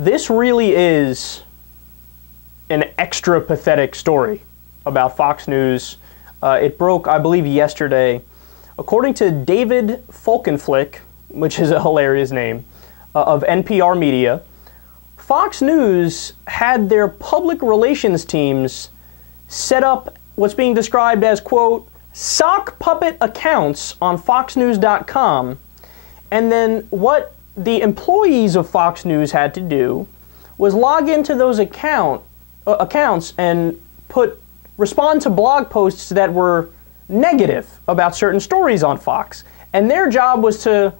This really is an extra pathetic story about Fox News. It broke, I believe, yesterday. According to David Folkenflik, which is a hilarious name, of NPR Media, Fox News had their public relations teams set up what's being described as, quote, sock puppet accounts on foxnews.com, and then what the employees of Fox News had to do was log into those accounts and respond to blog posts that were negative about certain stories on Fox. And their job was to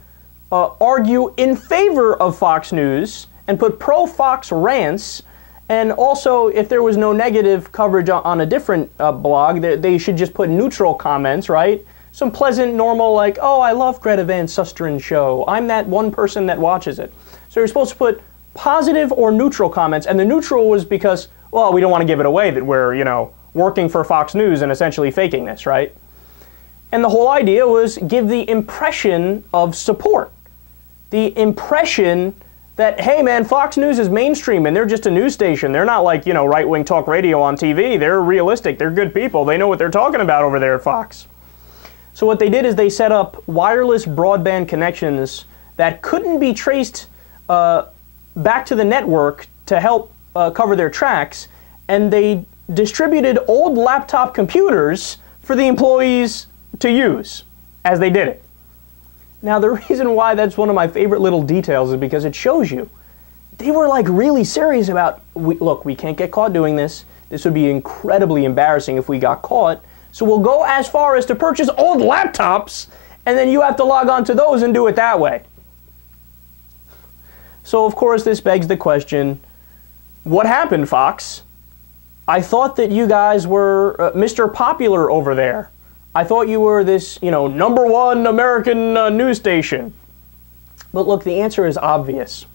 argue in favor of Fox News and put pro-Fox rants. And also, if there was no negative coverage on a different blog, they should just put neutral comments, right? Some pleasant, normal, like, oh, I love Greta Van Susteren show. I'm that one person that watches it. So you're supposed to put positive or neutral comments. And the neutral was because, well, we don't want to give it away that we're, working for Fox News and essentially faking this, right? And the whole idea was give the impression of support. The impression that, hey man, Fox News is mainstream and they're just a news station. They're not like, right-wing talk radio on TV. They're realistic. They're good people. They know what they're talking about over there at Fox. So what they did is they set up wireless broadband connections that couldn't be traced back to the network to help cover their tracks, and they distributed old laptop computers for the employees to use as they did it. Now, the reason why that's one of my favorite little details is because it shows you they were like really serious about, look, we can't get caught doing this. This would be incredibly embarrassing if we got caught. So we'll go as far as to purchase old laptops, and then you have to log on to those and do it that way. So, of course, this begs the question, what happened, Fox? I thought that you guys were Mr. Popular over there. I thought you were this, #1 American news station. But look, the answer is obvious.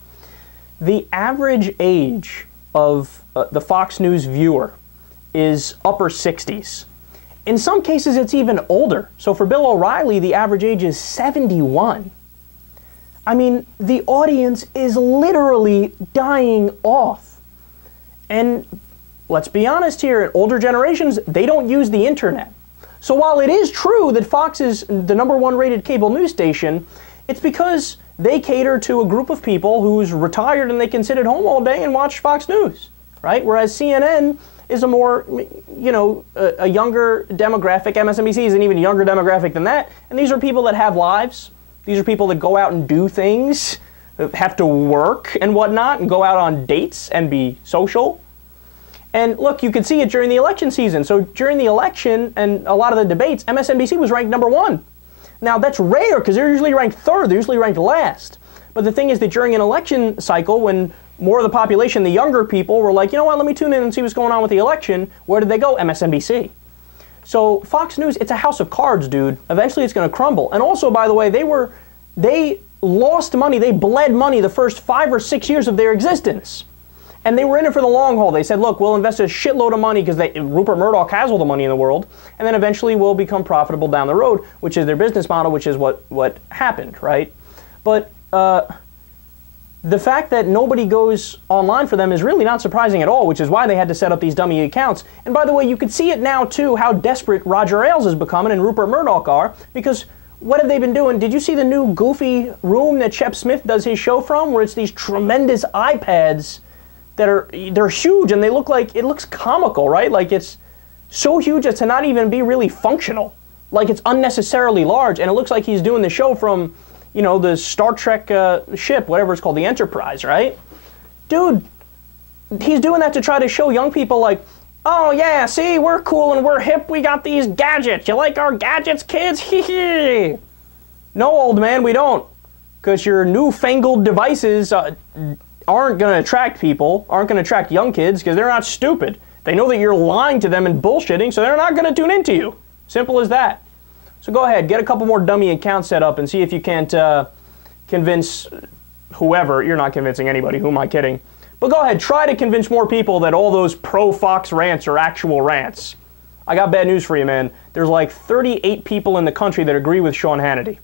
The average age of the Fox News viewer is upper 60s. In some cases, it's even older. So for Bill O'Reilly, the average age is 71. I mean, the audience is literally dying off. And let's be honest here, older generations, they don't use the internet. So while it is true that Fox is the #1 rated cable news station, it's because they cater to a group of people who's retired and they can sit at home all day and watch Fox News, right? Whereas CNN is a more, a younger demographic. MSNBC is an even younger demographic than that. And these are people that have lives. These are people that go out and do things, have to work and whatnot, and go out on dates and be social. And look, you could see it during the election season. So during the election and a lot of the debates, MSNBC was ranked #1. Now that's rare because they're usually ranked 3rd, they're usually ranked last. But the thing is that during an election cycle, when more of the population, the younger people, were like, you know what, let me tune in and see what's going on with the election, where did they go? MSNBC. So Fox News, it's a house of cards, dude. Eventually it's going to crumble. And also, by the way, they lost money, they bled money the first 5 or 6 years of their existence. And they were in it for the long haul. They said, look, we'll invest a shitload of money because Rupert Murdoch has all the money in the world, and then eventually we'll become profitable down the road, which is their business model, which is what happened, right? But the fact that nobody goes online for them is really not surprising at all, which is why they had to set up these dummy accounts. And by the way, you can see it now, too, how desperate Roger Ailes is becoming and Rupert Murdoch are, because what have they been doing? Did you see the new goofy room that Shep Smith does his show from, where it's these tremendous iPads they're huge and they look like, it looks comical, right? Like it's so huge as to not even be really functional. Like it's unnecessarily large, and it looks like he's doing the show from, the Star Trek ship, whatever it's called, the Enterprise, right? Dude, he's doing that to try to show young people like, oh yeah, see, we're cool and we're hip, we got these gadgets. You like our gadgets, kids? Hee hee. No, old man, we don't. Because your newfangled devices aren't going to attract people, aren't going to attract young kids, because they're not stupid. They know that you're lying to them and bullshitting, so they're not going to tune into you. Simple as that. So go ahead, get a couple more dummy accounts set up and see if you can't convince whoever. You're not convincing anybody. Who am I kidding? But go ahead, try to convince more people that all those pro-Fox rants are actual rants. I got bad news for you, man. There's like 38 people in the country that agree with Sean Hannity.